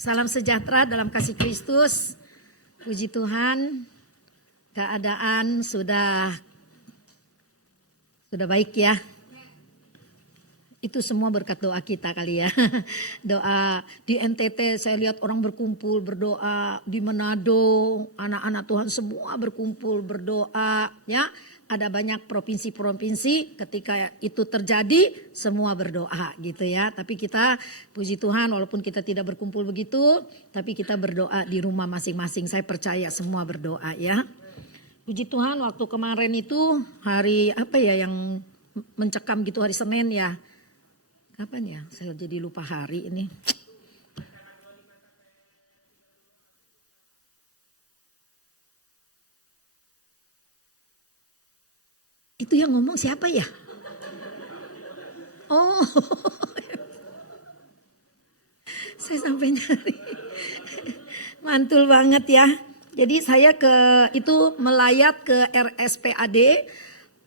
Salam sejahtera dalam kasih Kristus. Puji Tuhan, keadaan sudah baik ya. Itu semua berkat doa kita kali ya. Doa di NTT saya lihat orang berkumpul berdoa, di Manado anak-anak Tuhan semua berkumpul berdoa ya. Ada banyak provinsi-provinsi ketika itu terjadi semua berdoa gitu ya. Tapi kita puji Tuhan walaupun kita tidak berkumpul begitu, tapi kita berdoa di rumah masing-masing. Saya percaya semua berdoa ya. Puji Tuhan waktu kemarin itu hari apa ya yang mencekam gitu, hari Senin ya. Kapan ya? Saya jadi lupa hari ini. Itu yang ngomong siapa ya? Oh, saya sampai nyari. Mantul banget ya. Jadi saya itu melayat ke RSPAD.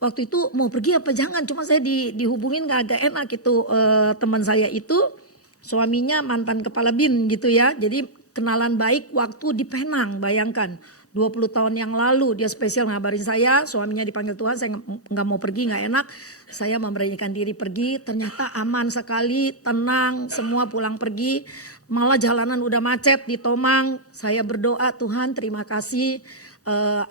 Waktu itu mau pergi apa jangan, cuma saya dihubungin agak enak gitu. Teman saya itu suaminya mantan kepala BIN gitu ya. Jadi kenalan baik waktu di Penang, bayangkan. 20 tahun yang lalu dia spesial ngabarin saya, suaminya dipanggil Tuhan, saya nggak mau pergi, nggak enak. Saya memberanikan diri pergi, ternyata aman sekali, tenang, semua pulang pergi. Malah jalanan udah macet di Tomang, saya berdoa Tuhan terima kasih.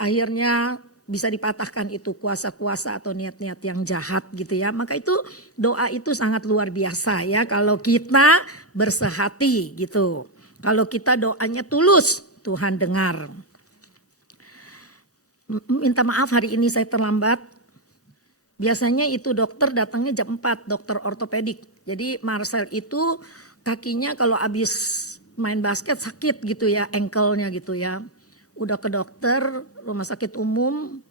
Akhirnya bisa dipatahkan itu kuasa-kuasa atau niat-niat yang jahat gitu ya. Maka itu doa itu sangat luar biasa ya kalau kita bersehati gitu. Kalau kita doanya tulus, Tuhan dengar. Minta maaf hari ini saya terlambat. Biasanya itu dokter datangnya jam 4, dokter ortopedik. Jadi Marcel itu kakinya kalau habis main basket sakit gitu ya, ankle-nya gitu ya. Udah ke dokter rumah sakit umum,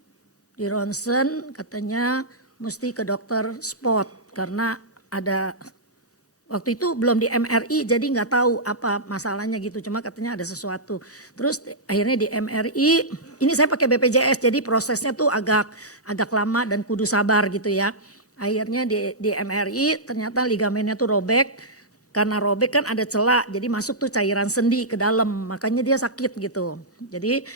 di ronsen katanya mesti ke dokter spot karena ada waktu itu belum di MRI jadi nggak tahu apa masalahnya gitu, cuma katanya ada sesuatu. Terus akhirnya di MRI, ini saya pakai BPJS jadi prosesnya tuh agak lama dan kudu sabar gitu ya. Akhirnya di MRI ternyata ligamennya tuh robek, karena robek kan ada celah jadi masuk tuh cairan sendi ke dalam, makanya dia sakit gitu. Jadi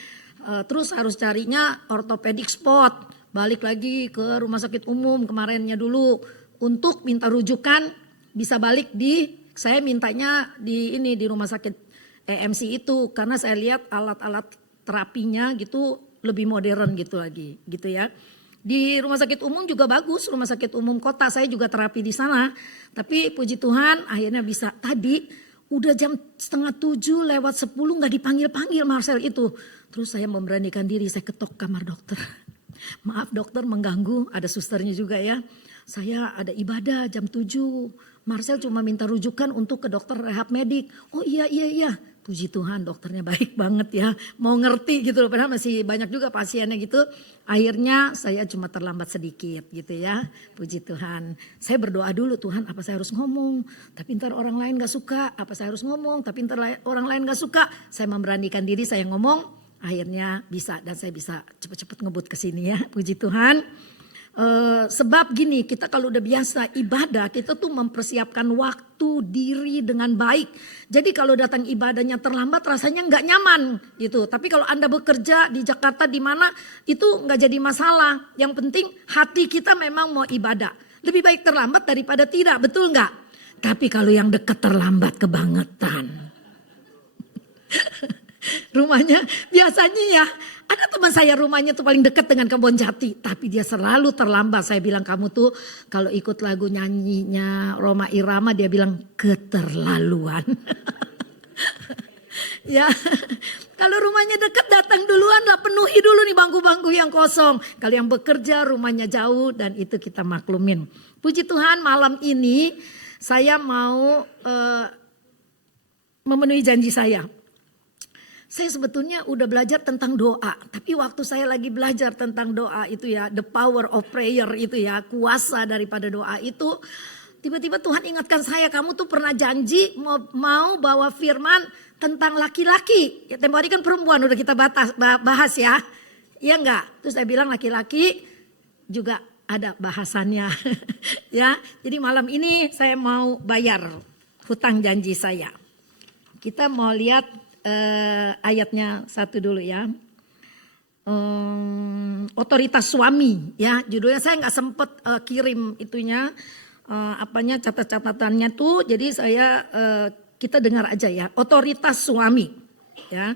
terus harus carinya ortopedik spot, balik lagi ke rumah sakit umum kemarinnya dulu untuk minta rujukan. Bisa balik saya mintanya di rumah sakit EMC itu karena saya lihat alat-alat terapinya gitu lebih modern gitu lagi gitu ya. Di rumah sakit umum juga bagus, rumah sakit umum kota saya juga terapi di sana. Tapi puji Tuhan akhirnya bisa. Tadi udah jam 6:30 lewat 10 gak dipanggil-panggil Marcel itu. Terus saya memberanikan diri, saya ketok kamar dokter. Maaf dokter mengganggu, ada susternya juga ya. Saya ada ibadah jam 7. Marcel cuma minta rujukan untuk ke dokter rehab medik. Oh iya. Puji Tuhan dokternya baik banget ya. Mau ngerti gitu loh. Padahal masih banyak juga pasiennya gitu. Akhirnya saya cuma terlambat sedikit gitu ya. Puji Tuhan. Saya berdoa dulu Tuhan apa saya harus ngomong. Tapi ntar orang lain gak suka. Apa saya harus ngomong. Tapi ntar orang lain gak suka. Saya memberanikan diri saya ngomong. Akhirnya bisa dan saya bisa cepat-cepat ngebut ke sini ya. Puji Tuhan. Sebab gini, kita kalau udah biasa ibadah, kita tuh mempersiapkan waktu diri dengan baik. Jadi kalau datang ibadahnya terlambat rasanya nggak nyaman gitu. Tapi kalau Anda bekerja di Jakarta di mana itu nggak jadi masalah. Yang penting hati kita memang mau ibadah. Lebih baik terlambat daripada tidak, betul nggak? Tapi kalau yang dekat terlambat kebangetan. Rumahnya biasanya ya ada teman saya rumahnya tuh paling dekat dengan Kebon Jati tapi dia selalu terlambat. Saya bilang kamu tuh kalau ikut lagu nyanyinya Roma Irama dia bilang keterlaluan. Ya kalau rumahnya dekat datang duluan lah, penuhi dulu nih bangku-bangku yang kosong. Kalau yang bekerja rumahnya jauh dan itu kita maklumin. Puji Tuhan malam ini saya mau memenuhi janji saya. Saya sebetulnya udah belajar tentang doa, tapi waktu saya lagi belajar tentang doa itu ya, the power of prayer itu ya, kuasa daripada doa itu, tiba-tiba Tuhan ingatkan saya, kamu tuh pernah janji mau bawa firman tentang laki-laki. Ya, tempo hari kan perempuan udah kita bahas ya, iya enggak? Terus saya bilang laki-laki juga ada bahasannya, ya. Jadi malam ini saya mau bayar hutang janji saya. Kita mau lihat ayatnya satu dulu ya. Otoritas suami ya, judulnya saya nggak sempet kirim itunya catat-catatannya tuh, jadi saya kita dengar aja ya. Otoritas suami ya.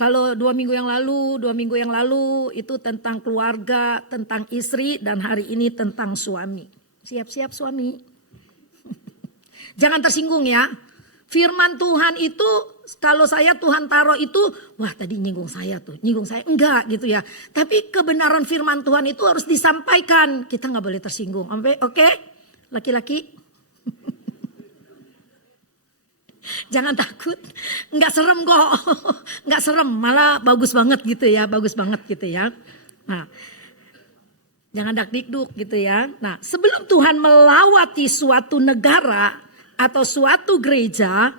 Kalau 2 minggu yang lalu itu tentang keluarga, tentang istri, dan hari ini tentang suami. Siap-siap suami. Jangan tersinggung ya. Firman Tuhan itu kalau saya Tuhan taruh itu, wah tadi nyinggung saya. Enggak gitu ya. Tapi kebenaran firman Tuhan itu harus disampaikan. Kita nggak boleh tersinggung. Oke? Laki-laki. Jangan takut, nggak serem kok, nggak serem, malah bagus banget gitu ya. Nah, jangan dak-dikduk gitu ya. Nah, sebelum Tuhan melawati suatu negara atau suatu gereja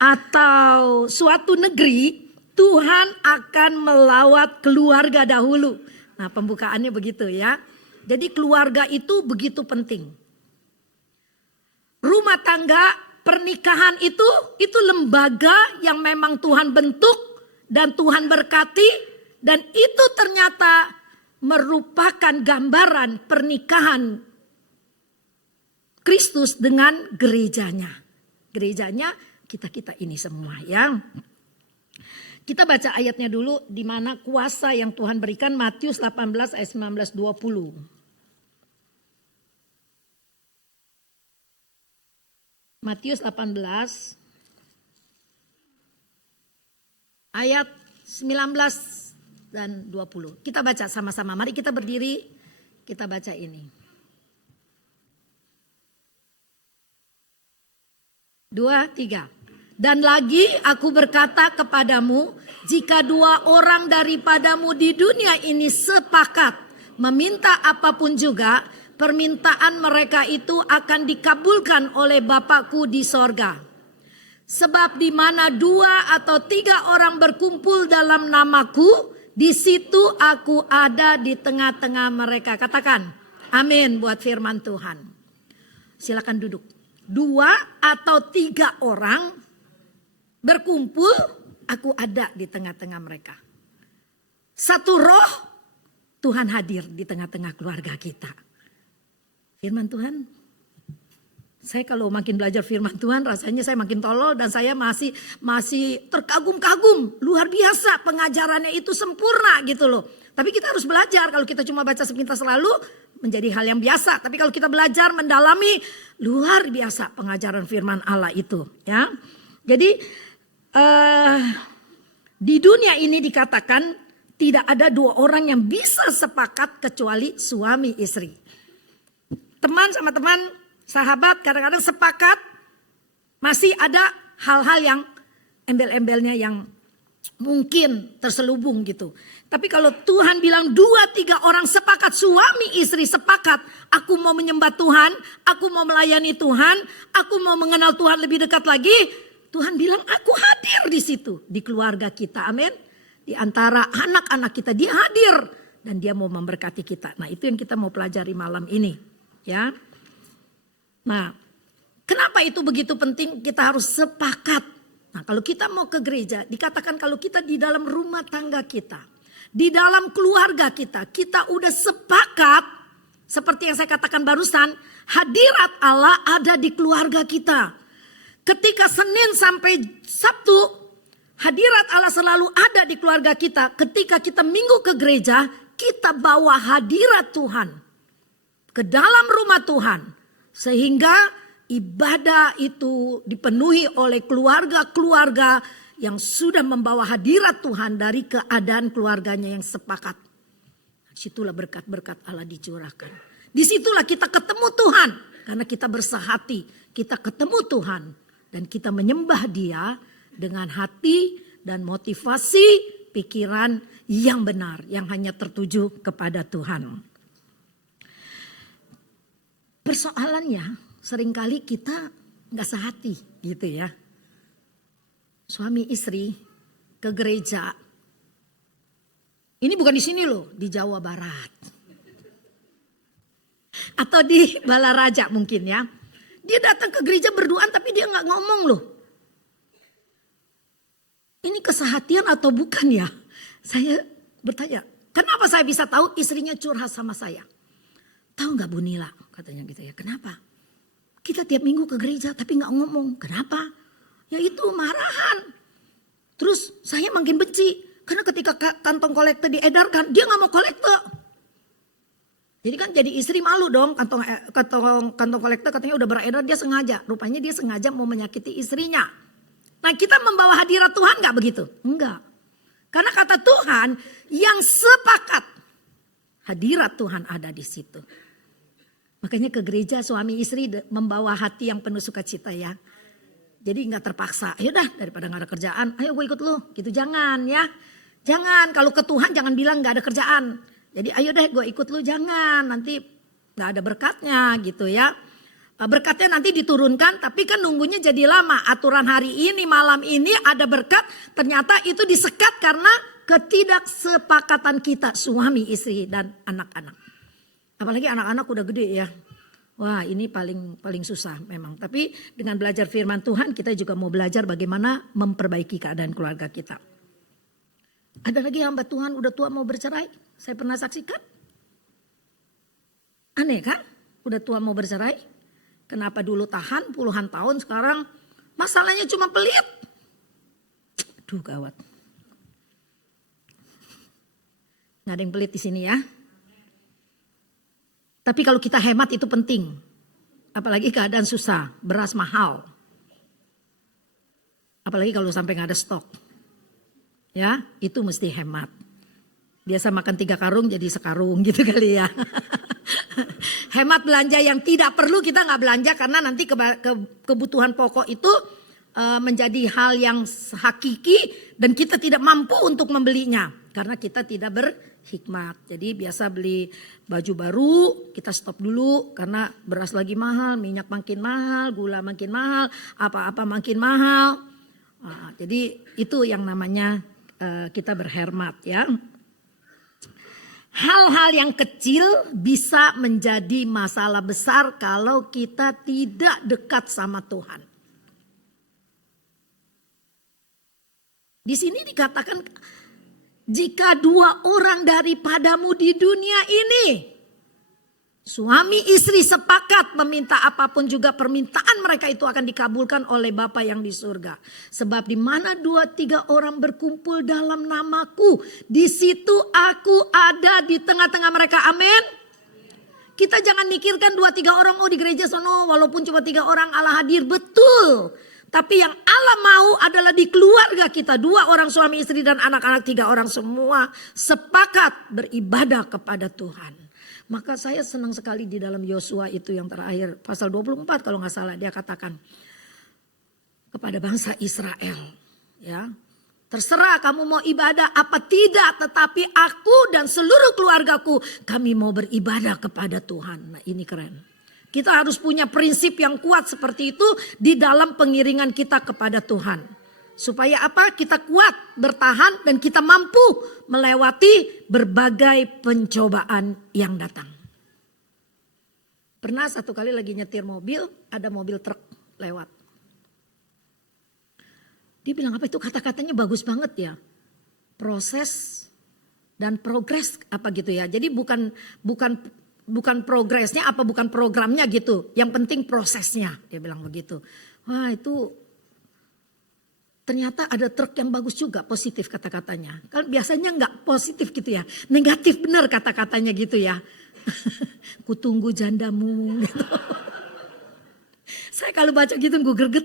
atau suatu negeri, Tuhan akan melawat keluarga dahulu. Nah, pembukaannya begitu ya. Jadi keluarga itu begitu penting. Rumah tangga, pernikahan itu lembaga yang memang Tuhan bentuk dan Tuhan berkati, dan itu ternyata merupakan gambaran pernikahan Kristus dengan gerejanya. Gerejanya kita ini semua ya. Kita baca ayatnya dulu di mana kuasa yang Tuhan berikan, Matius 18 ayat 19-20. Matius 18 ayat 19 dan 20. Kita baca sama-sama. Mari kita berdiri, kita baca ini. 2, 3. Dan lagi aku berkata kepadamu, jika 2 orang daripadamu di dunia ini sepakat meminta apapun juga, permintaan mereka itu akan dikabulkan oleh Bapakku di sorga. Sebab di mana 2 atau 3 orang berkumpul dalam namaku, di situ aku ada di tengah-tengah mereka. Katakan amin buat firman Tuhan. Silakan duduk. 2 atau 3 orang berkumpul, aku ada di tengah-tengah mereka. Satu roh, Tuhan hadir di tengah-tengah keluarga kita. Firman Tuhan, saya kalau makin belajar firman Tuhan rasanya saya makin tolol dan saya masih terkagum-kagum. Luar biasa pengajarannya itu sempurna gitu loh. Tapi kita harus belajar, kalau kita cuma baca sepintas lalu menjadi hal yang biasa. Tapi kalau kita belajar mendalami, luar biasa pengajaran firman Allah itu ya. Jadi di dunia ini dikatakan tidak ada 2 orang yang bisa sepakat kecuali suami istri. Teman sama teman, sahabat kadang-kadang sepakat, masih ada hal-hal yang embel-embelnya yang mungkin terselubung gitu. Tapi kalau Tuhan bilang 2-3 orang sepakat, suami istri sepakat, aku mau menyembah Tuhan, aku mau melayani Tuhan, aku mau mengenal Tuhan lebih dekat lagi, Tuhan bilang aku hadir di situ, di keluarga kita, amin. Di antara anak-anak kita dia hadir dan dia mau memberkati kita. Nah, itu yang kita mau pelajari malam ini. Ya, nah, kenapa itu begitu penting? Kita harus sepakat. Nah, kalau kita mau ke gereja, dikatakan kalau kita di dalam rumah tangga kita, di dalam keluarga kita, kita udah sepakat, seperti yang saya katakan barusan, hadirat Allah ada di keluarga kita. Ketika Senin sampai Sabtu, hadirat Allah selalu ada di keluarga kita. Ketika kita minggu ke gereja, kita bawa hadirat Tuhan ke dalam rumah Tuhan, sehingga ibadah itu dipenuhi oleh keluarga-keluarga yang sudah membawa hadirat Tuhan dari keadaan keluarganya yang sepakat. Disitulah berkat-berkat Allah dicurahkan. Disitulah kita ketemu Tuhan, karena kita bersehati, kita ketemu Tuhan dan kita menyembah Dia dengan hati dan motivasi pikiran yang benar, yang hanya tertuju kepada Tuhan. Persoalannya seringkali kita gak sehati gitu ya. Suami istri ke gereja. Ini bukan di sini loh, di Jawa Barat. Atau di Balaraja mungkin ya. Dia datang ke gereja berduaan tapi dia gak ngomong loh. kesehatian atau bukan ya? Saya bertanya, kenapa saya bisa tahu istrinya curhat sama saya? Tahu nggak Bu Nila? Katanya gitu ya, kenapa? Kita tiap minggu ke gereja tapi nggak ngomong, kenapa? Ya itu marahan. Terus saya makin benci, karena ketika kantong kolektor diedarkan, dia nggak mau kolektor. Jadi kan jadi istri malu dong, kantong kolektor katanya udah beredar, dia sengaja. Rupanya dia sengaja mau menyakiti istrinya. Nah kita membawa hadirat Tuhan gak begitu? Enggak. Karena kata Tuhan yang sepakat, hadirat Tuhan ada di situ. Makanya ke gereja suami istri membawa hati yang penuh sukacita ya. Jadi gak terpaksa, ayo dah daripada gak ada kerjaan, ayo gue ikut lu. Gitu jangan ya. Jangan, kalau ke Tuhan jangan bilang gak ada kerjaan. Jadi ayo deh gue ikut lu, jangan, nanti gak ada berkatnya gitu ya. Berkatnya nanti diturunkan tapi kan nunggunya jadi lama. Aturan hari ini malam ini ada berkat, ternyata itu disekat karena ketidaksepakatan kita suami istri dan anak-anak. Apalagi anak-anak udah gede ya. Wah ini paling susah memang. Tapi dengan belajar firman Tuhan kita juga mau belajar bagaimana memperbaiki keadaan keluarga kita. Ada lagi hamba Tuhan udah tua mau bercerai. Saya pernah saksikan. Aneh kan? Udah tua mau bercerai. Kenapa dulu tahan puluhan tahun, sekarang masalahnya cuma pelit. Aduh gawat. Nggak ada yang pelit di sini ya. Tapi kalau kita hemat itu penting. Apalagi keadaan susah, beras mahal. Apalagi kalau sampai nggak ada stok. Ya, itu mesti hemat. Biasa makan 3 karung jadi sekarung gitu kali ya. Hemat belanja yang tidak perlu kita nggak belanja karena nanti kebutuhan pokok itu menjadi hal yang hakiki dan kita tidak mampu untuk membelinya. Karena kita tidak berhikmat. Jadi biasa beli baju baru kita stop dulu karena beras lagi mahal, minyak makin mahal, gula makin mahal, apa-apa makin mahal. Nah, jadi itu yang namanya kita berhemat ya. Hal-hal yang kecil bisa menjadi masalah besar kalau kita tidak dekat sama Tuhan. Di sini dikatakan jika 2 orang daripadamu di dunia ini, suami istri sepakat meminta apapun juga permintaan mereka itu akan dikabulkan oleh Bapa yang di surga. Sebab di mana 2-3 orang berkumpul dalam namaku, di situ aku ada di tengah-tengah mereka. Amin. Kita jangan mikirkan 2-3 orang di gereja sono walaupun cuma 3 orang Allah hadir, betul. Tapi yang Allah mau adalah di keluarga kita 2 orang suami istri dan anak-anak 3 orang semua sepakat beribadah kepada Tuhan. Maka saya senang sekali di dalam Yosua itu yang terakhir pasal 24 kalau nggak salah dia katakan kepada bangsa Israel ya, terserah kamu mau ibadah apa tidak, tetapi aku dan seluruh keluargaku kami mau beribadah kepada Tuhan. Nah ini keren. Kita harus punya prinsip yang kuat seperti itu di dalam pengiringan kita kepada Tuhan. Supaya apa? Kita kuat, bertahan dan kita mampu melewati berbagai pencobaan yang datang. Pernah satu kali lagi nyetir mobil, ada mobil truk lewat. Dia bilang apa itu kata-katanya bagus banget ya. Proses dan progres apa gitu ya. Jadi bukan progresnya apa bukan programnya gitu. Yang penting prosesnya, dia bilang begitu. Wah itu ternyata ada truk yang bagus juga, positif kata-katanya. Kan biasanya enggak positif gitu ya, negatif benar kata-katanya gitu ya. Kutunggu jandamu gitu. Saya kalau baca gitu gue greget.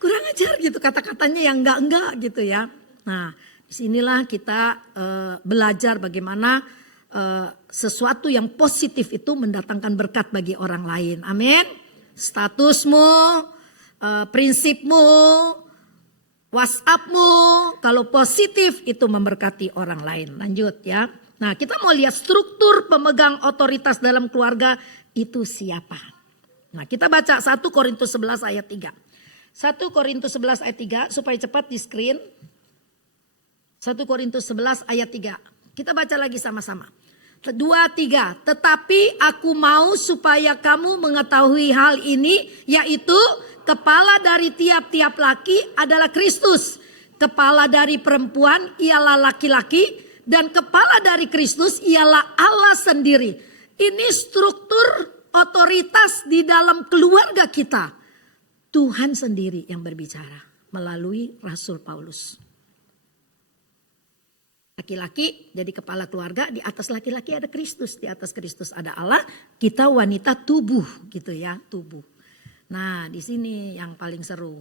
Kurang ajar gitu kata-katanya yang enggak gitu ya. Nah disinilah kita belajar bagaimana sesuatu yang positif itu mendatangkan berkat bagi orang lain. Amin. Statusmu, prinsipmu, WhatsAppmu, kalau positif itu memberkati orang lain. Lanjut ya. Nah kita mau lihat struktur pemegang otoritas dalam keluarga itu siapa. Nah kita baca 1 Korintus 11 ayat 3. 1 Korintus 11 ayat 3 supaya cepat di screen. 1 Korintus 11 ayat 3. Kita baca lagi sama-sama. 2, 3. Tetapi aku mau supaya kamu mengetahui hal ini, yaitu kepala dari tiap-tiap laki adalah Kristus. Kepala dari perempuan ialah laki-laki dan kepala dari Kristus ialah Allah sendiri. Ini struktur otoritas di dalam keluarga kita. Tuhan sendiri yang berbicara melalui Rasul Paulus. Laki-laki jadi kepala keluarga, di atas laki-laki ada Kristus, di atas Kristus ada Allah, kita wanita tubuh gitu ya, tubuh. Nah, di sini yang paling seru.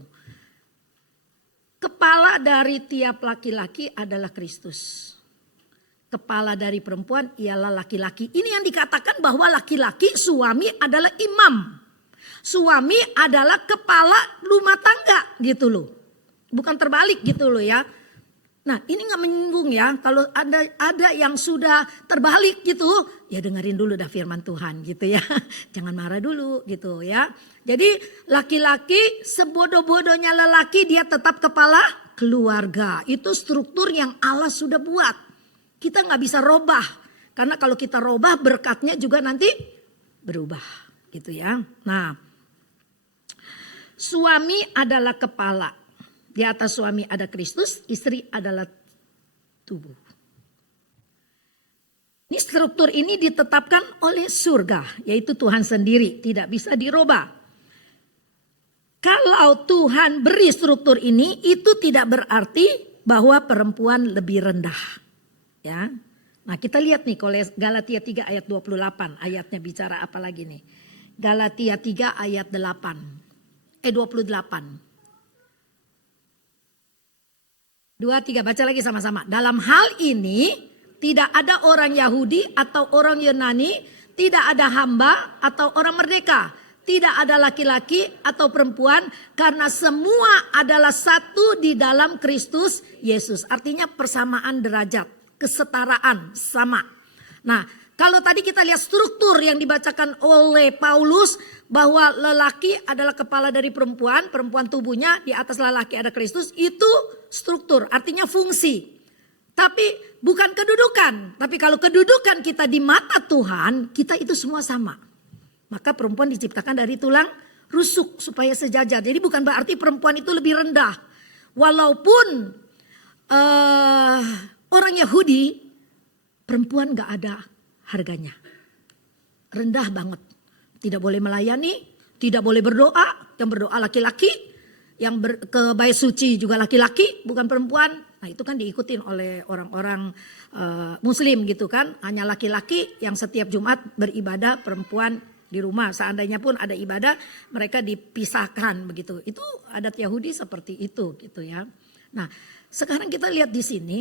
Kepala dari tiap laki-laki adalah Kristus. Kepala dari perempuan ialah laki-laki. Ini yang dikatakan bahwa laki-laki suami adalah imam. Suami adalah kepala rumah tangga gitu loh. Bukan terbalik gitu loh ya. Nah ini gak menyinggung ya, kalau ada yang sudah terbalik gitu, ya dengerin dulu dah firman Tuhan gitu ya. Jangan marah dulu gitu ya. Jadi laki-laki sebodoh-bodohnya lelaki dia tetap kepala keluarga. Itu struktur yang Allah sudah buat. Kita gak bisa robah. Karena kalau kita robah berkatnya juga nanti berubah gitu ya. Nah suami adalah kepala. Di atas suami ada Kristus, istri adalah tubuh. Ini struktur ini ditetapkan oleh surga, yaitu Tuhan sendiri, tidak bisa dirubah. Kalau Tuhan beri struktur ini, itu tidak berarti bahwa perempuan lebih rendah. Ya. Nah kita lihat nih Galatia 3 ayat 28, ayatnya bicara apa lagi nih. Galatia 3 ayat 28. 2, 3 baca lagi sama-sama. Dalam hal ini tidak ada orang Yahudi atau orang Yunani, tidak ada hamba atau orang merdeka, tidak ada laki-laki atau perempuan, karena semua adalah satu di dalam Kristus Yesus. Artinya persamaan derajat, kesetaraan, sama. Nah, kalau tadi kita lihat struktur yang dibacakan oleh Paulus bahwa lelaki adalah kepala dari perempuan, perempuan tubuhnya, di atas lelaki ada Kristus, itu struktur, artinya fungsi. Tapi bukan kedudukan, tapi kalau kedudukan kita di mata Tuhan, kita itu semua sama. Maka perempuan diciptakan dari tulang rusuk supaya sejajar. Jadi bukan berarti perempuan itu lebih rendah. Walaupun orang Yahudi, perempuan gak ada harganya. Rendah banget. Tidak boleh melayani, tidak boleh berdoa. Yang berdoa laki-laki, yang ke bait suci juga laki-laki, bukan perempuan. Nah itu kan diikutin oleh orang-orang muslim gitu kan. Hanya laki-laki yang setiap Jumat beribadah, perempuan di rumah. Seandainya pun ada ibadah, mereka dipisahkan begitu. Itu adat Yahudi seperti itu gitu ya. Nah sekarang kita lihat di sini.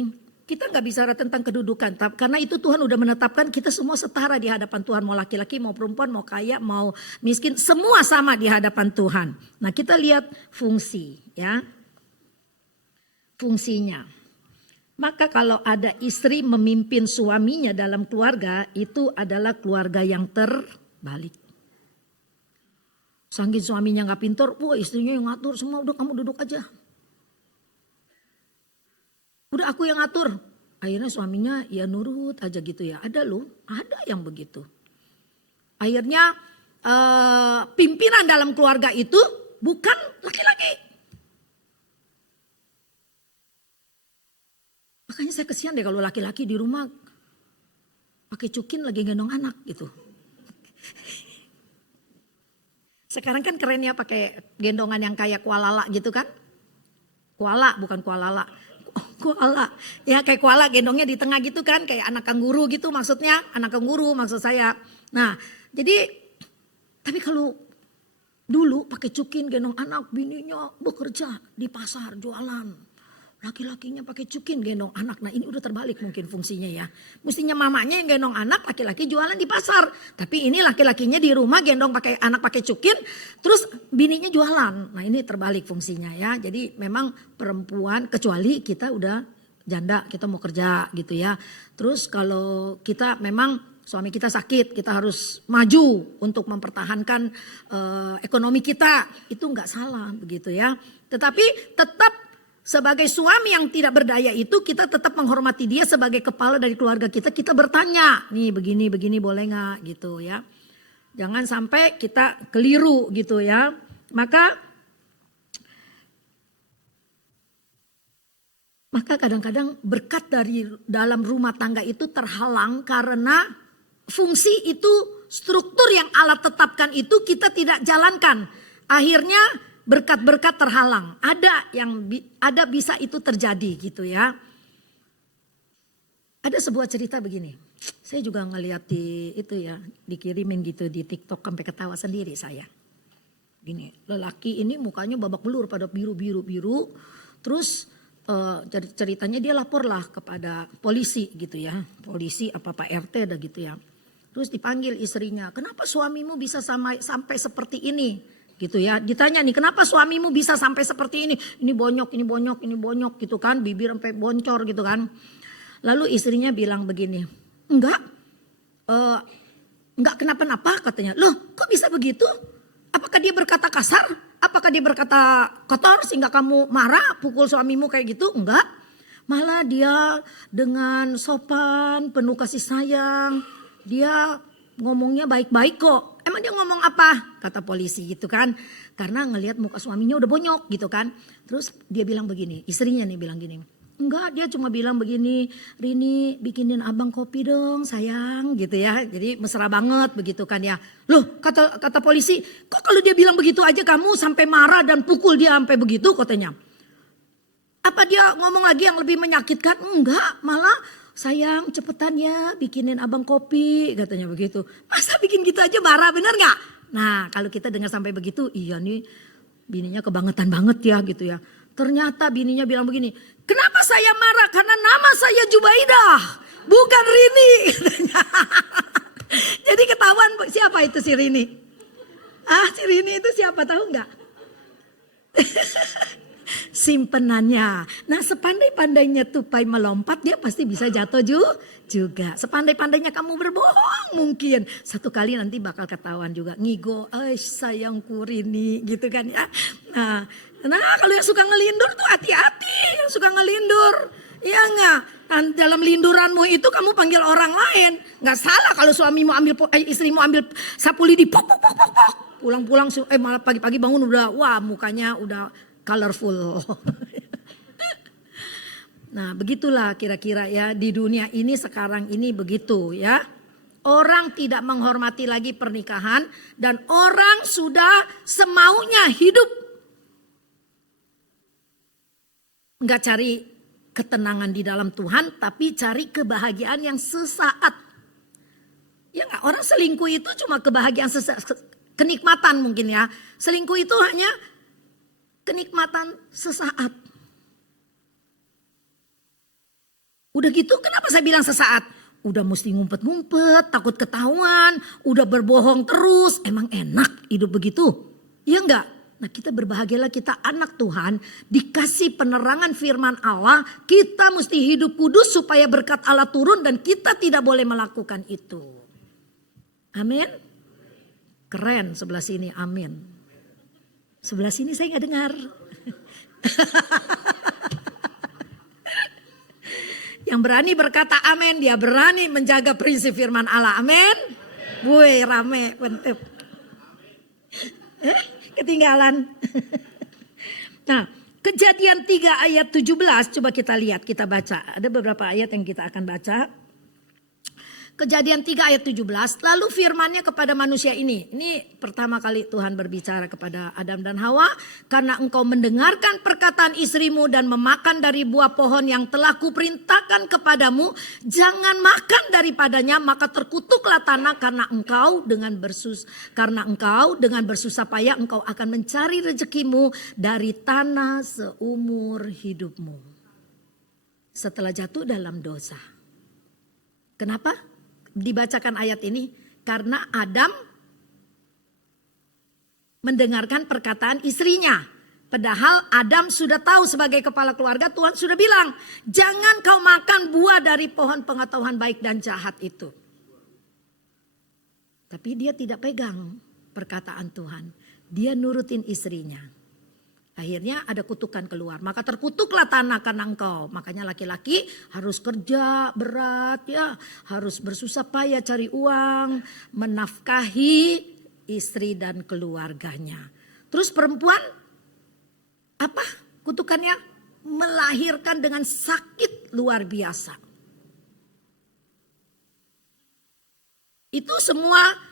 Kita nggak bicara tentang kedudukan, karena itu Tuhan udah menetapkan kita semua setara di hadapan Tuhan. Mau laki-laki, mau perempuan, mau kaya, mau miskin, semua sama di hadapan Tuhan. Nah kita lihat fungsi ya, fungsinya. Maka kalau ada istri memimpin suaminya dalam keluarga, itu adalah keluarga yang terbalik. Saking suaminya nggak pintar, wah istrinya yang ngatur semua, udah kamu duduk aja. Udah aku yang ngatur. Akhirnya suaminya ya nurut aja gitu ya. Ada loh, ada yang begitu. Akhirnya pimpinan dalam keluarga itu bukan laki-laki. Makanya saya kesian deh kalau laki-laki di rumah pakai cukin lagi gendong anak gitu. Sekarang kan kerennya pakai gendongan yang kayak koala gitu kan. Koala bukan koala. Koala, ya kayak koala gendongnya di tengah gitu kan, kayak anak kanguru gitu maksudnya, anak kanguru maksud saya. Nah jadi tapi kalau dulu pakai cukin gendong anak, bininya bekerja di pasar jualan. Laki-lakinya pakai cukin gendong anak. Nah ini udah terbalik mungkin fungsinya ya. Mestinya mamanya yang gendong anak, laki-laki jualan di pasar. Tapi ini laki-lakinya di rumah gendong pakai anak pakai cukin, terus bininya jualan. Nah ini terbalik fungsinya ya. Jadi memang perempuan, kecuali kita udah janda, kita mau kerja gitu ya. Terus kalau kita memang suami kita sakit, kita harus maju untuk mempertahankan ekonomi kita. Itu nggak salah begitu ya. Tetapi tetap sebagai suami yang tidak berdaya itu kita tetap menghormati dia sebagai kepala dari keluarga kita. Kita bertanya, nih begini boleh nggak gitu ya. Jangan sampai kita keliru gitu ya. Maka Maka kadang-kadang berkat dari dalam rumah tangga itu terhalang karena fungsi itu, struktur yang Allah tetapkan itu kita tidak jalankan. Akhirnya berkat-berkat terhalang. Ada bisa itu terjadi gitu ya. Ada sebuah cerita begini. Saya juga ngeliat di itu ya, dikirimin gitu di TikTok sampai ketawa sendiri saya. Gini, lelaki ini mukanya babak belur pada biru. Terus ceritanya dia laporlah kepada polisi gitu ya. Polisi apa Pak RT dah gitu ya. Terus dipanggil istrinya, kenapa suamimu bisa sampai seperti ini? Gitu ya, ditanya nih kenapa suamimu bisa sampai seperti ini? Ini bonyok gitu kan, bibir sampai boncor gitu kan. Lalu istrinya bilang begini, enggak kenapa-napa katanya. Loh kok bisa begitu? Apakah dia berkata kasar? Apakah dia berkata kotor sehingga kamu marah pukul suamimu kayak gitu? Enggak. Malah dia dengan sopan, penuh kasih sayang. Dia ngomongnya baik-baik kok. Emang dia ngomong apa? Kata polisi gitu kan. Karena ngelihat muka suaminya udah bonyok gitu kan. Terus dia bilang begini, istrinya nih bilang gini. Enggak, dia cuma bilang begini, Rini bikinin abang kopi dong sayang gitu ya. Jadi mesra banget begitu kan ya. Loh kata polisi, kok kalau dia bilang begitu aja kamu sampai marah dan pukul dia sampai begitu katanya. Apa dia ngomong lagi yang lebih menyakitkan? Enggak, malah sayang cepetan ya bikinin abang kopi katanya begitu. Masa bikin gitu aja marah, bener gak? Nah kalau kita dengar sampai begitu, iya nih bininya kebangetan banget ya gitu ya. Ternyata bininya bilang begini, kenapa saya marah? Karena nama saya Jubaidah, bukan Rini. Jadi ketahuan siapa itu si Rini. Si Rini itu siapa tahu nggak? Simpenannya. Nah sepandai-pandainya tupai melompat dia pasti bisa jatuh juga. Sepandai-pandainya kamu berbohong mungkin. Satu kali nanti bakal ketahuan juga. Ngigo, sayangku Rini gitu kan ya. Nah kalau yang suka ngelindur tuh hati-hati. Yang suka ngelindur. Iya enggak? Dalam linduranmu itu kamu panggil orang lain. Enggak salah kalau suamimu istrimu ambil sapu lidi. Pok. Pulang-pulang malah pagi-pagi bangun udah wah mukanya udah colorful. Nah begitulah kira-kira ya di dunia ini sekarang ini begitu ya. Orang tidak menghormati lagi pernikahan dan orang sudah semaunya hidup. Enggak cari ketenangan di dalam Tuhan tapi cari kebahagiaan yang sesaat. Ya enggak, orang selingkuh itu cuma kebahagiaan sesaat, kenikmatan mungkin ya. Selingkuh itu hanya kenikmatan sesaat. Udah gitu kenapa saya bilang sesaat? Udah mesti ngumpet-ngumpet, takut ketahuan, udah berbohong terus. Emang enak hidup begitu? Iya enggak? Nah kita berbahagialah kita anak Tuhan, dikasih penerangan firman Allah, kita mesti hidup kudus supaya berkat Allah turun dan kita tidak boleh melakukan itu. Amin. Keren sebelah sini, amin. Sebelah sini saya nggak dengar. Yang berani berkata amin, dia berani menjaga prinsip firman Allah, amin. Woi rame, pentep. Ketinggalan. Nah Kejadian 3 ayat 17 coba kita lihat, kita baca. Ada beberapa ayat yang kita akan baca. Kejadian 3 ayat 17, lalu firman-Nya kepada manusia ini pertama kali Tuhan berbicara kepada Adam dan Hawa. Karena engkau mendengarkan perkataan istrimu dan memakan dari buah pohon yang telah kuperintahkan kepadamu, jangan makan daripadanya, maka terkutuklah tanah karena engkau dengan bersusah payah engkau akan mencari rezekimu dari tanah seumur hidupmu. Setelah jatuh dalam dosa. Kenapa? Dibacakan ayat ini karena Adam mendengarkan perkataan istrinya. Padahal Adam sudah tahu sebagai kepala keluarga, Tuhan sudah bilang, jangan kau makan buah dari pohon pengetahuan baik dan jahat itu. Tapi dia tidak pegang perkataan Tuhan. Dia nurutin istrinya. Akhirnya ada kutukan keluar. Maka terkutuklah tanah karena engkau. Makanya laki-laki harus kerja berat ya. Harus bersusah payah cari uang. Menafkahi istri dan keluarganya. Terus perempuan apa kutukannya? melahirkan dengan sakit luar biasa. Itu semua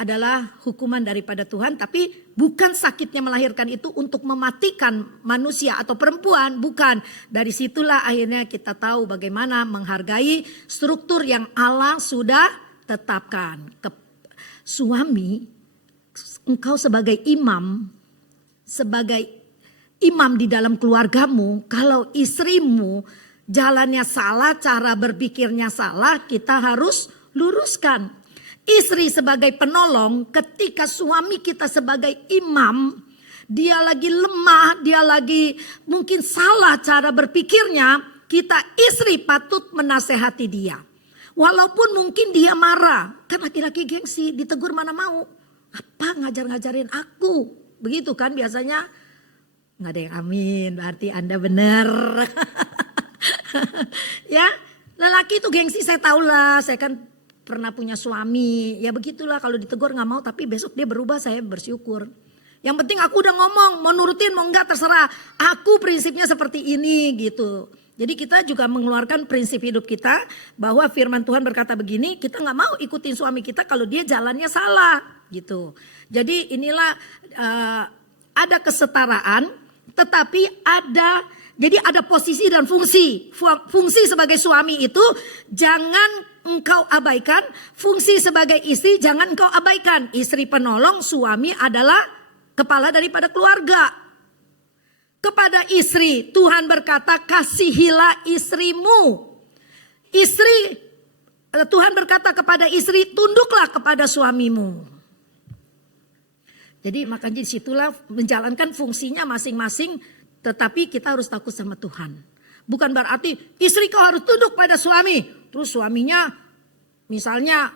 adalah hukuman daripada Tuhan, tapi bukan sakitnya melahirkan itu untuk mematikan manusia atau perempuan, bukan. Dari situlah akhirnya kita tahu bagaimana menghargai struktur yang Allah sudah tetapkan. Suami, engkau sebagai imam di dalam keluargamu, kalau istrimu jalannya salah, cara berpikirnya salah, kita harus luruskan. Istri sebagai penolong, ketika suami kita sebagai imam, dia lagi lemah, dia lagi mungkin salah cara berpikirnya, kita istri patut menasehati dia. Walaupun mungkin dia marah, kan laki-laki gengsi, ditegur mana mau. Apa ngajar-ngajarin aku? Begitu kan biasanya. Nggak ada yang amin, berarti Anda benar. Ya, lelaki itu gengsi, saya tahu lah, saya kan pernah punya suami, ya begitulah kalau ditegur nggak mau, tapi besok dia berubah, saya bersyukur. Yang penting aku udah ngomong, mau nurutin mau enggak terserah. Aku prinsipnya seperti ini gitu. Jadi kita juga mengeluarkan prinsip hidup kita bahwa firman Tuhan berkata begini, kita nggak mau ikutin suami kita kalau dia jalannya salah gitu. Jadi inilah ada kesetaraan, tetapi jadi ada posisi dan fungsi. Fungsi sebagai suami itu jangan engkau abaikan, fungsi sebagai istri jangan engkau abaikan. Istri penolong, suami adalah kepala daripada keluarga. Kepada istri, Tuhan berkata kasihilah istrimu. Tuhan berkata kepada istri, tunduklah kepada suamimu. Jadi makanya disitulah menjalankan fungsinya masing-masing, tetapi kita harus takut sama Tuhan. Bukan berarti istri kau harus tunduk pada suami. Terus suaminya misalnya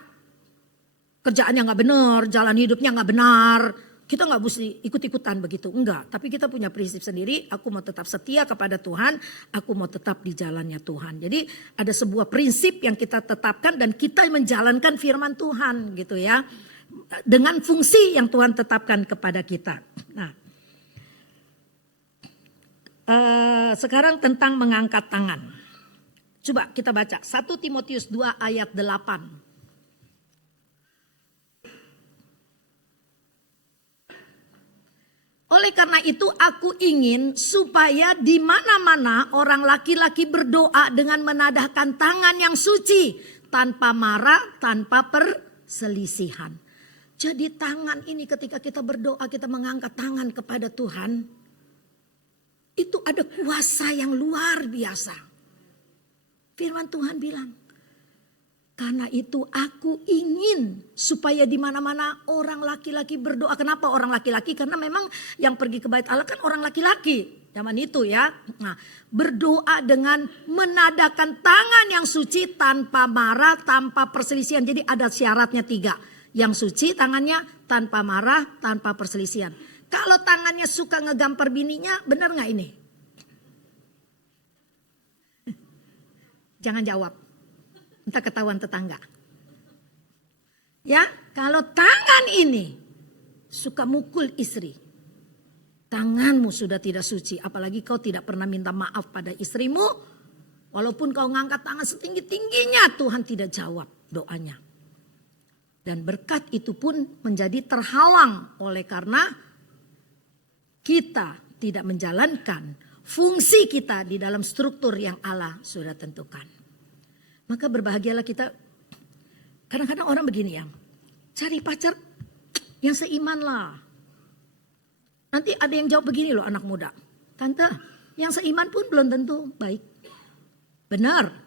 kerjaannya gak benar, jalan hidupnya gak benar. Kita gak mesti ikut-ikutan begitu, enggak. Tapi kita punya prinsip sendiri, aku mau tetap setia kepada Tuhan, aku mau tetap di jalannya Tuhan. Jadi ada sebuah prinsip yang kita tetapkan dan kita menjalankan firman Tuhan gitu ya. Dengan fungsi yang Tuhan tetapkan kepada kita. Nah, sekarang tentang mengangkat tangan. Coba kita baca 1 Timotius 2 ayat 8. Oleh karena itu aku ingin supaya di mana-mana orang laki-laki berdoa dengan menadahkan tangan yang suci, tanpa marah, tanpa perselisihan. Jadi tangan ini ketika kita berdoa, kita mengangkat tangan kepada Tuhan, itu ada kuasa yang luar biasa. Firman Tuhan bilang, karena itu aku ingin supaya di mana-mana orang laki-laki berdoa. Kenapa orang laki-laki? Karena memang yang pergi ke bait Allah kan orang laki-laki zaman itu ya. Nah, berdoa dengan menadakan tangan yang suci tanpa marah, tanpa perselisihan. Jadi ada syaratnya 3. Yang suci tangannya, tanpa marah, tanpa perselisihan. Kalau tangannya suka ngegampar bininya, benar nggak ini? Jangan jawab. Entah ketahuan tetangga. Ya, kalau tangan ini suka mukul istri, tanganmu sudah tidak suci. Apalagi kau tidak pernah minta maaf pada istrimu. Walaupun kau ngangkat tangan setinggi-tingginya, Tuhan tidak jawab doanya. Dan berkat itu pun menjadi terhalang oleh karena kita tidak menjalankan fungsi kita di dalam struktur yang Allah sudah tentukan. Maka berbahagialah kita. Kadang-kadang orang begini ya, cari pacar yang seiman lah. Nanti ada yang jawab begini loh anak muda. Tante, yang seiman pun belum tentu baik. Benar.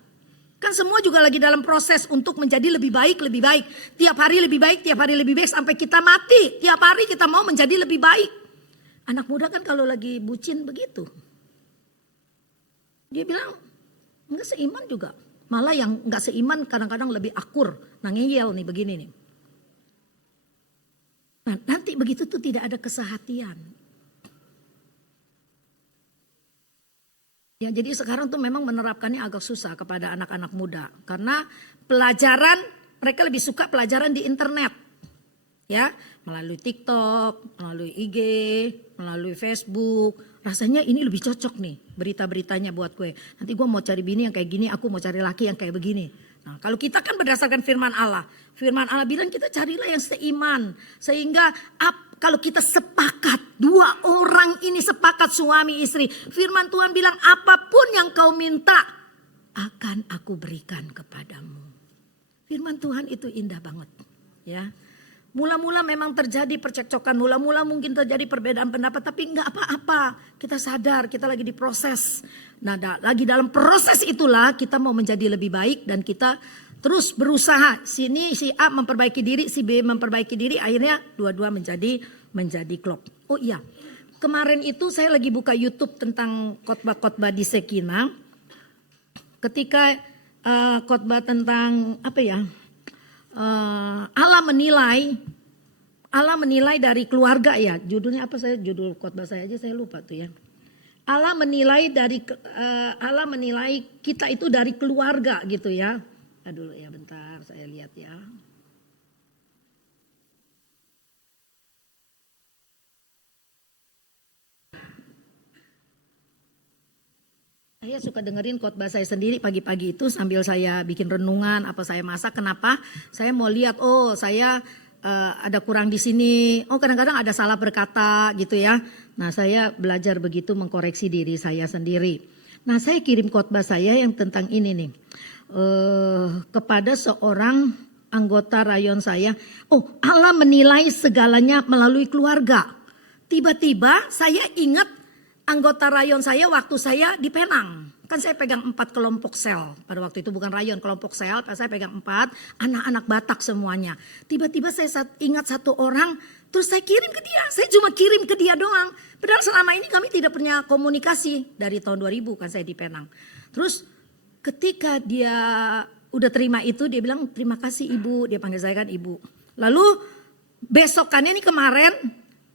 Kan semua juga lagi dalam proses untuk menjadi lebih baik, lebih baik. Tiap hari lebih baik, tiap hari lebih baik sampai kita mati. Tiap hari kita mau menjadi lebih baik. Anak muda kan kalau lagi bucin begitu. Dia bilang, enggak seiman juga. Malah yang enggak seiman kadang-kadang lebih akur. Nah ngeyel nih begini nih. Nah nanti begitu tuh tidak ada kesehatian. Ya jadi sekarang tuh memang menerapkannya agak susah kepada anak-anak muda. Karena pelajaran, mereka lebih suka pelajaran di internet. Ya, melalui TikTok, melalui IG, melalui Facebook. rasanya ini lebih cocok nih berita-beritanya buat gue. Nanti gue mau cari bini yang kayak gini, aku mau cari laki yang kayak begini. Nah, kalau kita kan berdasarkan firman Allah. Firman Allah bilang kita carilah yang seiman. Sehingga kalau kita sepakat, dua orang ini sepakat suami istri. Firman Tuhan bilang apapun yang kau minta akan aku berikan kepadamu. Firman Tuhan itu indah banget, ya. Mula-mula memang terjadi percekcokan, mula-mula mungkin terjadi perbedaan pendapat, tapi enggak apa-apa. Kita sadar kita lagi diproses. Nah, lagi dalam proses itulah kita mau menjadi lebih baik dan kita terus berusaha. Sini si A memperbaiki diri, si B memperbaiki diri, akhirnya dua-dua menjadi klop. Oh iya, kemarin itu saya lagi buka YouTube tentang khotbah-khotbah di Sekina. Ketika khotbah tentang apa ya? Allah menilai dari keluarga ya. Judulnya apa, judul khotbah saya aja saya lupa tuh ya. Allah menilai kita itu dari keluarga gitu ya. Aduh ya bentar saya lihat ya. Saya suka dengerin khotbah saya sendiri pagi-pagi itu sambil saya bikin renungan apa saya masak. Kenapa? Saya mau lihat saya ada kurang di sini. Oh kadang-kadang ada salah berkata gitu ya. Nah saya belajar begitu mengkoreksi diri saya sendiri. Nah saya kirim khotbah saya yang tentang ini nih. Kepada seorang anggota rayon saya. Oh Allah menilai segalanya melalui keluarga. Tiba-tiba saya ingat anggota rayon saya waktu saya di Penang. Kan saya pegang 4 kelompok sel. Pada waktu itu bukan rayon, kelompok sel. Saya pegang 4, anak-anak Batak semuanya. Tiba-tiba saya ingat satu orang, terus saya kirim ke dia. Saya cuma kirim ke dia doang. Padahal selama ini kami tidak punya komunikasi. Dari tahun 2000 kan saya di Penang. Terus ketika dia udah terima itu, dia bilang terima kasih ibu. Dia panggil saya kan ibu. Lalu besokannya ini kemarin,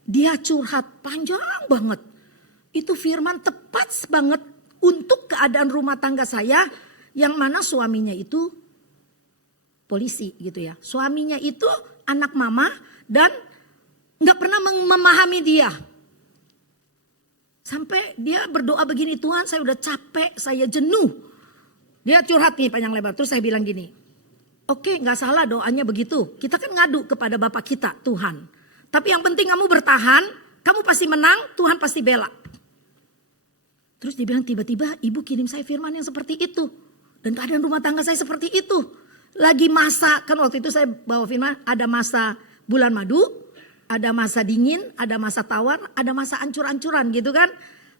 dia curhat panjang banget. Itu firman tepat banget untuk keadaan rumah tangga saya yang mana suaminya itu polisi gitu ya. Suaminya itu anak mama dan gak pernah memahami dia. Sampai dia berdoa begini, Tuhan saya udah capek, saya jenuh. Dia curhat nih panjang lebar, terus saya bilang gini. Oke gak salah doanya begitu, kita kan ngadu kepada Bapak kita Tuhan. Tapi yang penting kamu bertahan, kamu pasti menang, Tuhan pasti bela. Terus dia bilang tiba-tiba ibu kirim saya firman yang seperti itu. Dan keadaan rumah tangga saya seperti itu. Lagi masa, kan waktu itu saya bawa firman ada masa bulan madu, ada masa dingin, ada masa tawar, ada masa ancur-ancuran gitu kan.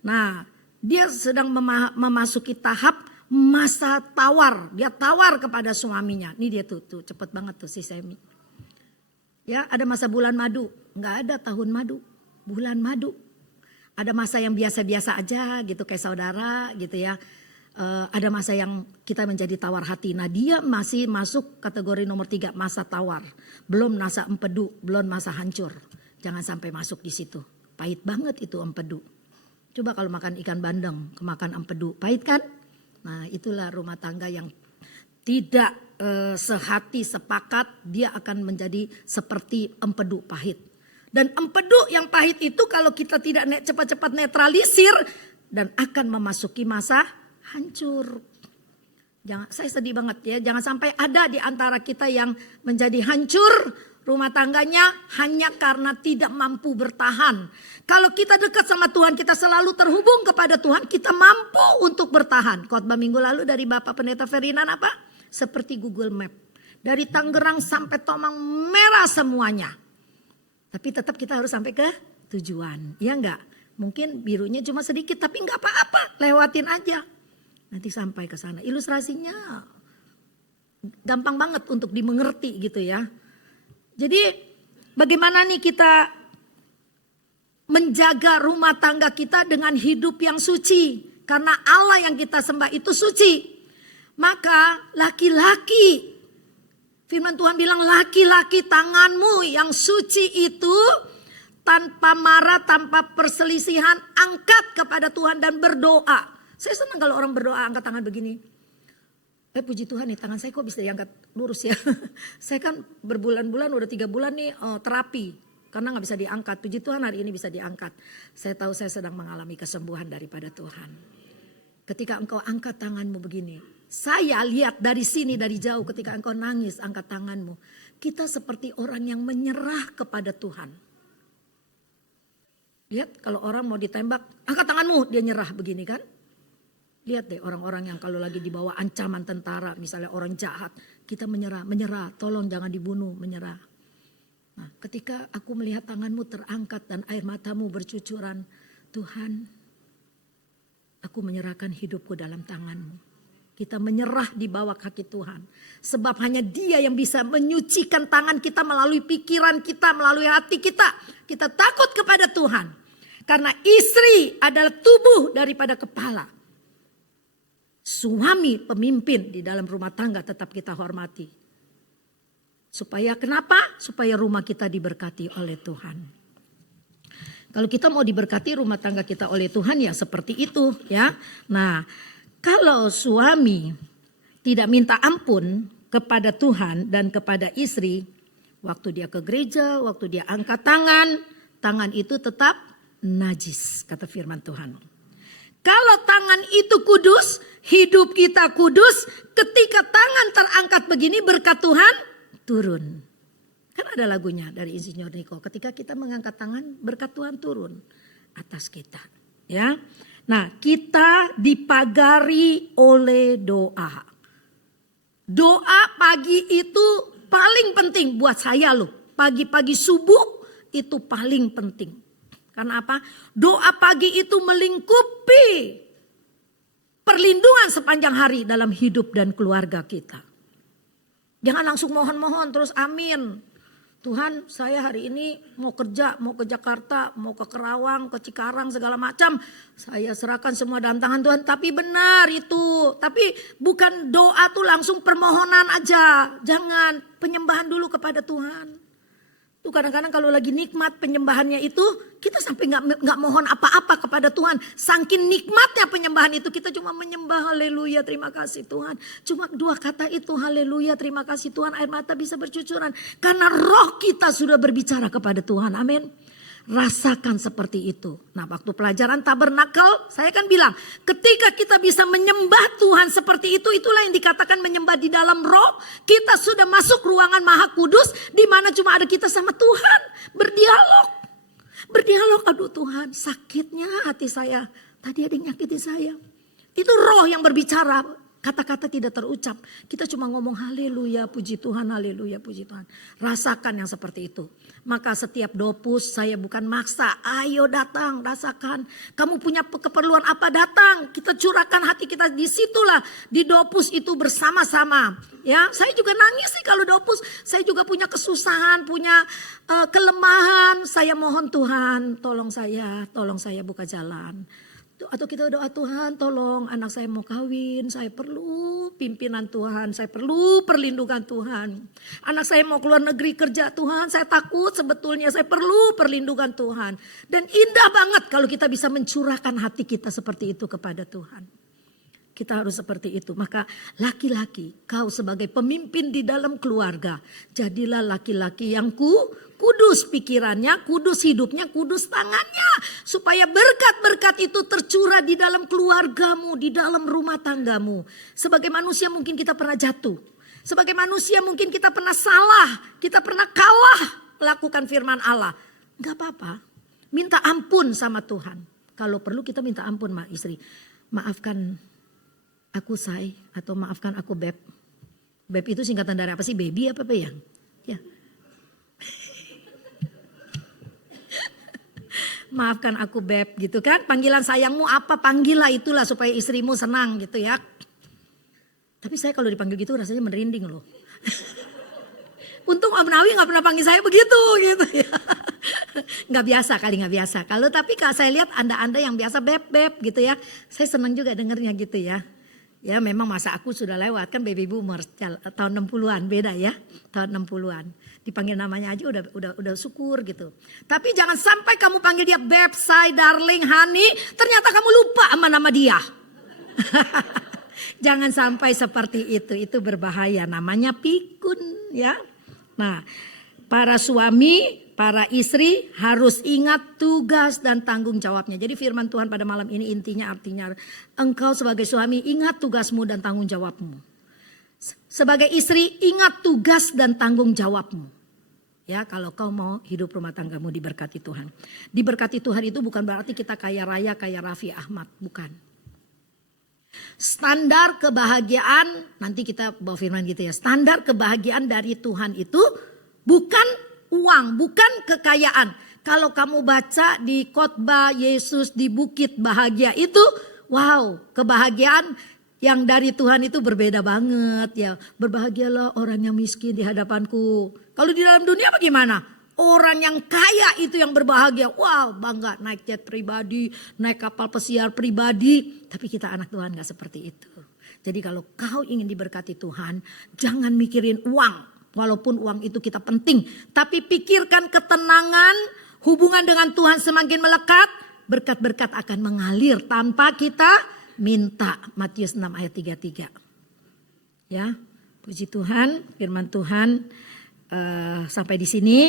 Nah dia sedang memasuki tahap masa tawar. Dia tawar kepada suaminya. Ini dia tuh cepet banget tuh si Semi. Ya ada masa bulan madu, gak ada tahun madu, bulan madu. Ada masa yang biasa-biasa aja gitu kayak saudara gitu ya. Ada masa yang kita menjadi tawar hati. Nah dia masih masuk kategori nomor 3 masa tawar. Belum masa empedu, belum masa hancur. Jangan sampai masuk di situ. Pahit banget itu empedu. Coba kalau makan ikan bandeng, kemakan empedu. Pahit kan? Nah itulah rumah tangga yang tidak sehati sepakat. Dia akan menjadi seperti empedu pahit. Dan empedu yang pahit itu kalau kita tidak cepat-cepat netralisir dan akan memasuki masa hancur. Saya sedih banget ya, jangan sampai ada di antara kita yang menjadi hancur rumah tangganya hanya karena tidak mampu bertahan. Kalau kita dekat sama Tuhan, kita selalu terhubung kepada Tuhan, kita mampu untuk bertahan. Khotbah minggu lalu dari Bapak Pendeta Ferdinand apa? Seperti Google Map. Dari Tangerang sampai Tomang merah semuanya. Tapi tetap kita harus sampai ke tujuan, ya enggak? Mungkin birunya cuma sedikit tapi enggak apa-apa, lewatin aja. Nanti sampai ke sana. Ilustrasinya gampang banget untuk dimengerti gitu ya. Jadi bagaimana nih kita menjaga rumah tangga kita dengan hidup yang suci. Karena Allah yang kita sembah itu suci. Maka laki-laki, firman Tuhan bilang laki-laki tanganmu yang suci itu tanpa marah, tanpa perselisihan angkat kepada Tuhan dan berdoa. Saya senang kalau orang berdoa angkat tangan begini. Puji Tuhan nih tangan saya kok bisa diangkat lurus ya. Saya kan berbulan-bulan udah 3 bulan nih terapi. karena nggak bisa diangkat. Puji Tuhan hari ini bisa diangkat. Saya tahu saya sedang mengalami kesembuhan daripada Tuhan. Ketika engkau angkat tanganmu begini, saya lihat dari sini dari jauh ketika engkau nangis angkat tanganmu. Kita seperti orang yang menyerah kepada Tuhan. Lihat kalau orang mau ditembak, angkat tanganmu, dia nyerah begini kan. Lihat deh orang-orang yang kalau lagi di bawah ancaman tentara, misalnya orang jahat, kita menyerah, tolong jangan dibunuh, menyerah. Nah, ketika aku melihat tanganmu terangkat dan air matamu bercucuran, Tuhan, aku menyerahkan hidupku dalam tanganmu. Kita menyerah di bawah kaki Tuhan. Sebab hanya Dia yang bisa menyucikan tangan kita melalui pikiran kita, melalui hati kita. Kita takut kepada Tuhan. Karena istri adalah tubuh daripada kepala. Suami pemimpin di dalam rumah tangga tetap kita hormati. Supaya kenapa? Supaya rumah kita diberkati oleh Tuhan. Kalau kita mau diberkati rumah tangga kita oleh Tuhan ya seperti itu ya. Nah, kalau suami tidak minta ampun kepada Tuhan dan kepada istri, waktu dia ke gereja, waktu dia angkat tangan, tangan itu tetap najis kata firman Tuhan. Kalau tangan itu kudus, hidup kita kudus, ketika tangan terangkat begini berkat Tuhan turun. Kan ada lagunya dari Insinyur Niko, ketika kita mengangkat tangan berkat Tuhan turun atas kita. Ya, nah kita dipagari oleh doa. Doa pagi itu paling penting buat saya loh. Pagi-pagi subuh itu paling penting. Karena apa? Doa pagi itu melingkupi perlindungan sepanjang hari dalam hidup dan keluarga kita. Jangan langsung mohon-mohon terus amin. Tuhan saya hari ini mau kerja, mau ke Jakarta, mau ke Kerawang, ke Cikarang segala macam. Saya serahkan semua dalam tangan Tuhan. Tapi benar itu. Tapi bukan doa tuh langsung permohonan aja. Jangan, penyembahan dulu kepada Tuhan. Tuh kadang-kadang kalau lagi nikmat penyembahannya itu kita sampai nggak mohon apa-apa kepada Tuhan. Saking nikmatnya penyembahan itu kita cuma menyembah haleluya terima kasih Tuhan. Cuma 2 kata itu haleluya terima kasih Tuhan, air mata bisa bercucuran. Karena roh kita sudah berbicara kepada Tuhan, amin. Rasakan seperti itu. Nah waktu pelajaran tabernakel saya kan bilang ketika kita bisa menyembah Tuhan seperti itu, itulah yang dikatakan menyembah di dalam roh. Kita sudah masuk ruangan maha kudus di mana cuma ada kita sama Tuhan. Berdialog, aduh Tuhan sakitnya hati saya. Tadi ada yang nyakitin saya. Itu roh yang berbicara. Kata-kata tidak terucap. Kita cuma ngomong haleluya puji Tuhan, haleluya puji Tuhan. Rasakan yang seperti itu. Maka setiap dopus saya bukan maksa. Ayo datang rasakan. Kamu punya keperluan apa datang. Kita curahkan hati kita disitulah. Di dopus itu bersama-sama. Ya, saya juga nangis sih kalau dopus. Saya juga punya kesusahan, punya kelemahan. Saya mohon Tuhan tolong saya buka jalan. Atau kita doa Tuhan tolong anak saya mau kawin, saya perlu pimpinan Tuhan, saya perlu perlindungan Tuhan. Anak saya mau keluar negeri kerja Tuhan, saya takut sebetulnya saya perlu perlindungan Tuhan. Dan indah banget kalau kita bisa mencurahkan hati kita seperti itu kepada Tuhan. Kita harus seperti itu. Maka laki-laki, kau sebagai pemimpin di dalam keluarga, jadilah laki-laki yang kudus pikirannya, kudus hidupnya, kudus tangannya. Supaya berkat-berkat itu tercurah di dalam keluargamu, di dalam rumah tanggamu. Sebagai manusia mungkin kita pernah jatuh. Sebagai manusia mungkin kita pernah salah, kita pernah kalah melakukan firman Allah. Gak apa-apa, minta ampun sama Tuhan. Kalau perlu kita minta ampun sama istri. Maafkan aku say, atau maafkan aku beb. Beb itu singkatan dari apa sih? Baby apa yang? Ya. Maafkan aku beb gitu kan. Panggilan sayangmu apa? Panggillah itulah supaya istrimu senang gitu ya. Tapi saya kalau dipanggil gitu rasanya merinding loh. Untung Om Nawi gak pernah panggil saya begitu gitu ya. Gak biasa kali, gak biasa. Tapi kalau saya lihat anda-anda yang biasa beb-beb gitu ya. Saya senang juga dengernya gitu ya. Ya memang masa aku sudah lewat kan baby boomer tahun 60-an beda ya. Tahun 60-an. Dipanggil namanya aja udah syukur gitu. Tapi jangan sampai kamu panggil dia beb, say, darling, honey. Ternyata kamu lupa sama nama dia. Jangan sampai seperti itu berbahaya. Namanya pikun ya. Nah para suami para istri harus ingat tugas dan tanggung jawabnya. Jadi firman Tuhan pada malam ini intinya artinya engkau sebagai suami ingat tugasmu dan tanggung jawabmu. Sebagai istri ingat tugas dan tanggung jawabmu. Ya, kalau kau mau hidup rumah tanggamu diberkati Tuhan. Diberkati Tuhan itu bukan berarti kita kaya raya kayak Raffi Ahmad, bukan. Standar kebahagiaan, nanti kita bawa firman gitu ya. Standar kebahagiaan dari Tuhan itu bukan uang, bukan kekayaan. Kalau kamu baca di khotbah Yesus di bukit bahagia itu, wow, kebahagiaan yang dari Tuhan itu berbeda banget ya. Berbahagialah orang yang miskin di hadapanku. Kalau di dalam dunia bagaimana? Orang yang kaya itu yang berbahagia. Wow, bangga naik jet pribadi, naik kapal pesiar pribadi. Tapi kita anak Tuhan gak seperti itu. Jadi kalau kau ingin diberkati Tuhan, jangan mikirin uang. Walaupun uang itu kita penting. Tapi pikirkan ketenangan, hubungan dengan Tuhan semakin melekat. Berkat-berkat akan mengalir tanpa kita minta. Matius 6 ayat 33. Ya, puji Tuhan, firman Tuhan sampai di sini.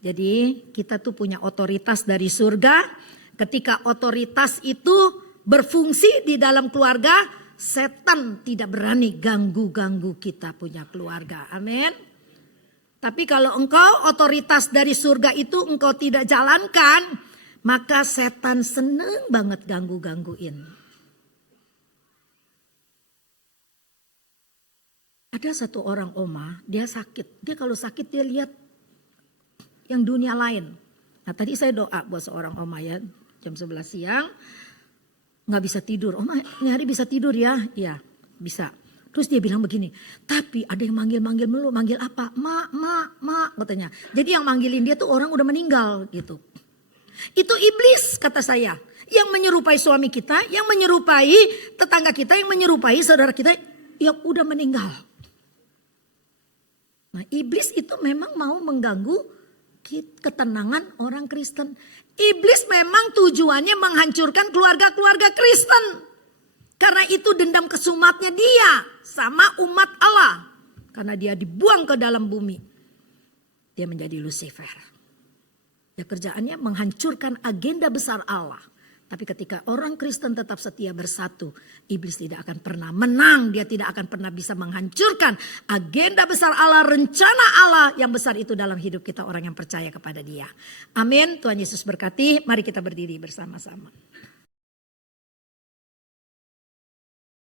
Jadi kita tuh punya otoritas dari surga. Ketika otoritas itu berfungsi di dalam keluarga, setan tidak berani ganggu-ganggu kita punya keluarga. Amin. Tapi kalau engkau otoritas dari surga itu engkau tidak jalankan, maka setan seneng banget ganggu-gangguin. Ada satu orang oma, dia sakit. Dia kalau sakit dia lihat yang dunia lain. Nah tadi saya doa buat seorang oma ya, jam 11 siang. Gak bisa tidur. Oma ini hari bisa tidur ya? Iya bisa. Terus dia bilang begini, tapi ada yang manggil-manggil mulu, manggil apa? Mak, katanya. Jadi yang manggilin dia tuh orang udah meninggal gitu. Itu iblis kata saya. Yang menyerupai suami kita, yang menyerupai tetangga kita, yang menyerupai saudara kita yang udah meninggal. Nah iblis itu memang mau mengganggu ketenangan orang Kristen. Iblis memang tujuannya menghancurkan keluarga-keluarga Kristen. Karena itu dendam kesumatnya dia sama umat Allah. Karena dia dibuang ke dalam bumi. Dia menjadi Lucifer. Ya kerjaannya menghancurkan agenda besar Allah. Tapi ketika orang Kristen tetap setia bersatu, iblis tidak akan pernah menang. Dia tidak akan pernah bisa menghancurkan agenda besar Allah, rencana Allah yang besar itu dalam hidup kita orang yang percaya kepada dia. Amin. Tuhan Yesus berkati. Mari kita berdiri bersama-sama.